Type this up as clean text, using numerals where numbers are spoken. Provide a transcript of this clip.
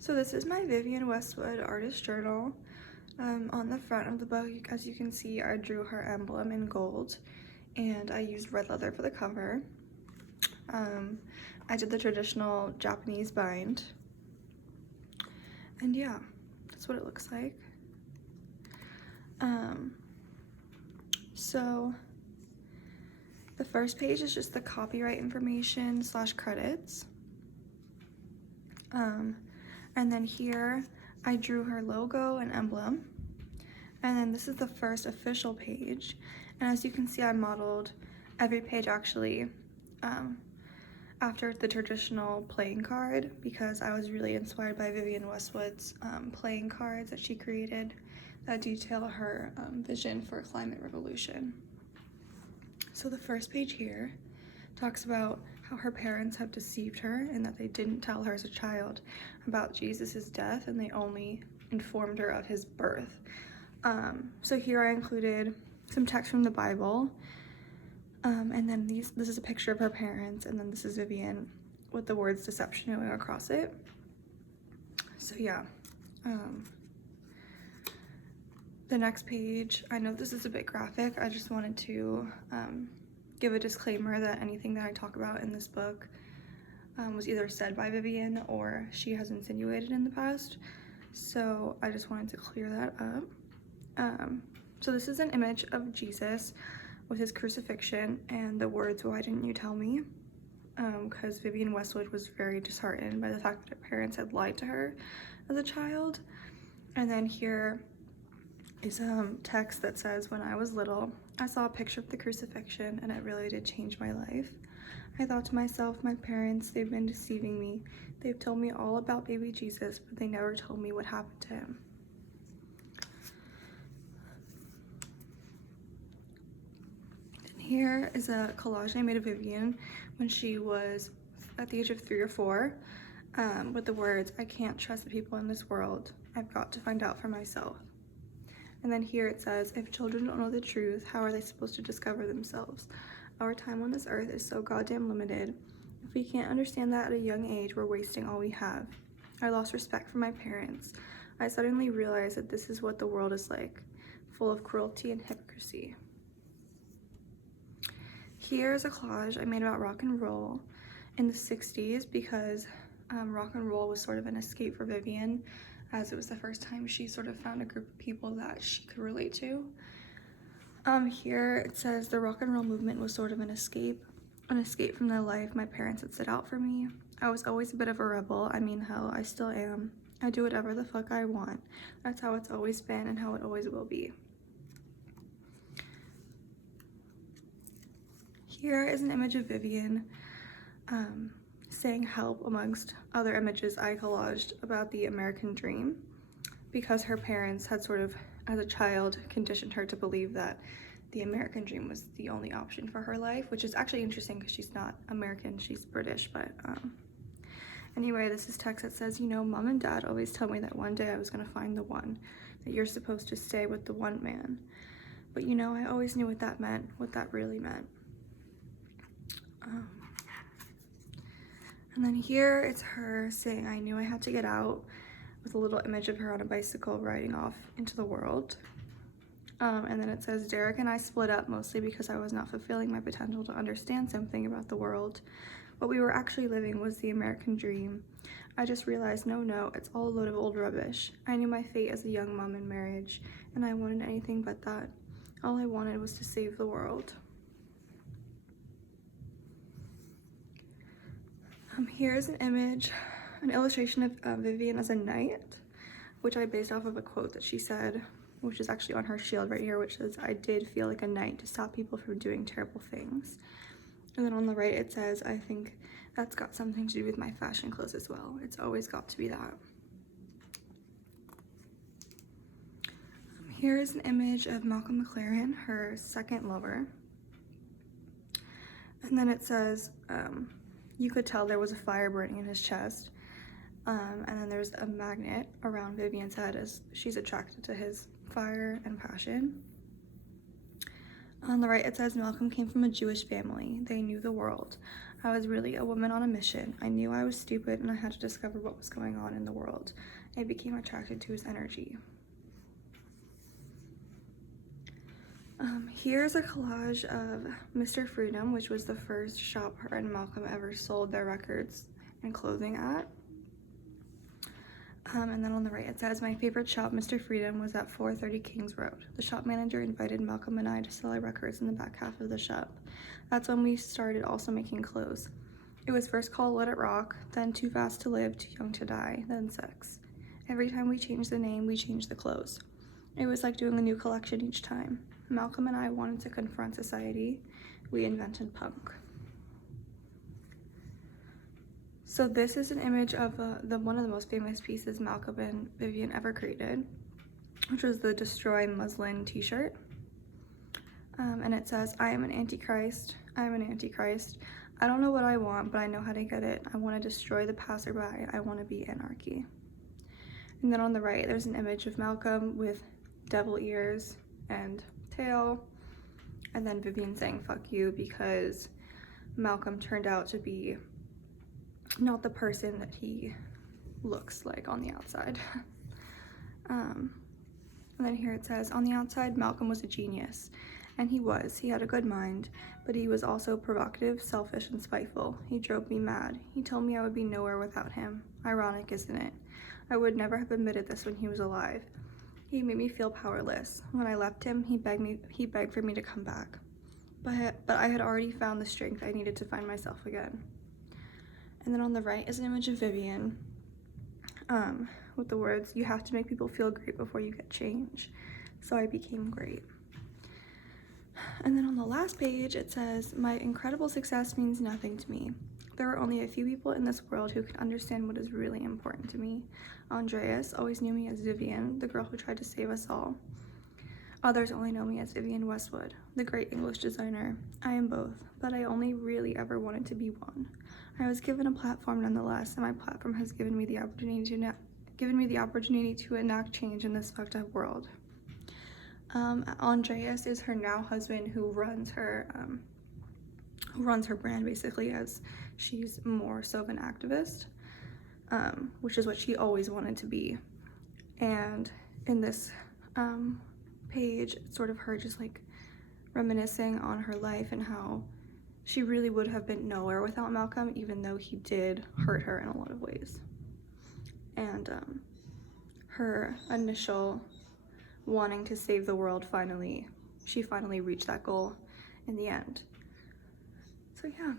So this is my Vivienne Westwood artist journal. On the front of the book, as you can see, I drew her emblem in gold and I used red leather for the cover. I did the traditional Japanese bind. And yeah, that's what it looks like. So the first page is just the copyright information / credits. And then here I drew her logo and emblem. And then this is the first official page. And as you can see, I modeled every page actually after the traditional playing card because I was really inspired by Vivienne Westwood's playing cards that she created that detail her vision for climate revolution. So the first page here talks about how her parents have deceived her and that they didn't tell her as a child about Jesus's death and they only informed her of his birth. So here I included some text from the Bible, and then this is a picture of her parents, and then this is Vivienne with the words deception going across it. So yeah, the next page, I know this is a bit graphic. I just wanted to give a disclaimer that anything that I talk about in this book was either said by Vivienne or she has insinuated in the past. So I just wanted to clear that up. So this is an image of Jesus with his crucifixion and the words, "Why didn't you tell me?" Because Vivienne Westwood was very disheartened by the fact that her parents had lied to her as a child. And then here is text that says, "When I was little, I saw a picture of the crucifixion and it really did change my life. I thought to myself, my parents, they've been deceiving me. They've told me all about baby Jesus, but they never told me what happened to him." And here is a collage I made of Vivienne when she was at the age of 3 or 4 with the words, "I can't trust the people in this world. I've got to find out for myself." And then here it says, "If children don't know the truth, how are they supposed to discover themselves? Our time on this earth is so goddamn limited. If we can't understand that at a young age, we're wasting all we have. I lost respect for my parents. I suddenly realized that this is what the world is like, full of cruelty and hypocrisy." Here is a collage I made about rock and roll in the 60s because rock and roll was sort of an escape for Vivienne, as it was the first time she sort of found a group of people that she could relate to. Here it says, "The rock and roll movement was sort of an escape from the life my parents had set out for me. I was always a bit of a rebel. I mean, hell, I still am. I do whatever the fuck I want. That's how it's always been and how it always will be." Here is an image of Vivienne saying help amongst other images I collaged about the American dream because her parents had sort of, as a child, conditioned her to believe that the American dream was the only option for her life, which is actually interesting because she's not American, she's British, but anyway, this is text that says, "Mom and Dad always tell me that one day I was going to find the one, that you're supposed to stay with the one man. But I always knew what that meant, what that really meant." And then here it's her saying, "I knew I had to get out," with a little image of her on a bicycle riding off into the world. And then it says, "Derek and I split up mostly because I was not fulfilling my potential to understand something about the world. What we were actually living was the American dream. I just realized, no, it's all a load of old rubbish. I knew my fate as a young mom in marriage, and I wanted anything but that. All I wanted was to save the world." Here's an image, an illustration of Vivienne as a knight, which I based off of a quote that she said, which is actually on her shield right here, which says, "I did feel like a knight to stop people from doing terrible things." And then on the right it says, "I think that's got something to do with my fashion clothes as well. It's always got to be that." Here is an image of Malcolm McLaren, her second lover. And then it says, "You could tell there was a fire burning in his chest." And then there's a magnet around Vivienne's head as she's attracted to his fire and passion. On the right it says, "Malcolm came from a Jewish family. They knew the world. I was really a woman on a mission. I knew I was stupid and I had to discover what was going on in the world. I became attracted to his energy. Here's a collage of Mr. Freedom, which was the first shop her and Malcolm ever sold their records and clothing at. And then on the right it says, my favorite shop, Mr. Freedom, was at 430 Kings Road. The shop manager invited Malcolm and I to sell our records in the back half of the shop. That's when we started also making clothes. It was first called Let It Rock, then Too Fast to Live, Too Young to Die, then Sex. Every time we changed the name, we changed the clothes. It was like doing a new collection each time. Malcolm and I wanted to confront society. We invented punk. So this is an image of one of the most famous pieces Malcolm and Vivienne ever created, which was the Destroy Muslin t-shirt. And it says, I am an antichrist. I am an antichrist. I don't know what I want, but I know how to get it. I want to destroy the passerby. I want to be anarchy. And then on the right, there's an image of Malcolm with devil ears and tail, and then Vivienne saying fuck you because Malcolm turned out to be not the person that he looks like on the outside. And then here it says, on the outside, Malcolm was a genius, and he was. He had a good mind, but he was also provocative, selfish, and spiteful. He drove me mad. He told me I would be nowhere without him. Ironic, isn't it? I would never have admitted this when he was alive. He made me feel powerless. When I left him, he begged for me to come back. But I had already found the strength I needed to find myself again. And then on the right is an image of Vivienne with the words, you have to make people feel great before you get change. So I became great. And then on the last page, it says, my incredible success means nothing to me. There are only a few people in this world who can understand what is really important to me. Andreas always knew me as Vivienne, the girl who tried to save us all. Others only know me as Vivienne Westwood, the great English designer. I am both, but I only really ever wanted to be one. I was given a platform nonetheless, and my platform has given me the opportunity to enact change in this fucked up world. Andreas is her now husband who runs her brand basically, as she's more so of an activist, which is what she always wanted to be. And in this page, it's sort of her just like reminiscing on her life and how she really would have been nowhere without Malcolm, even though he did hurt her in a lot of ways. And her initial wanting to save the world, she finally reached that goal in the end. So yeah.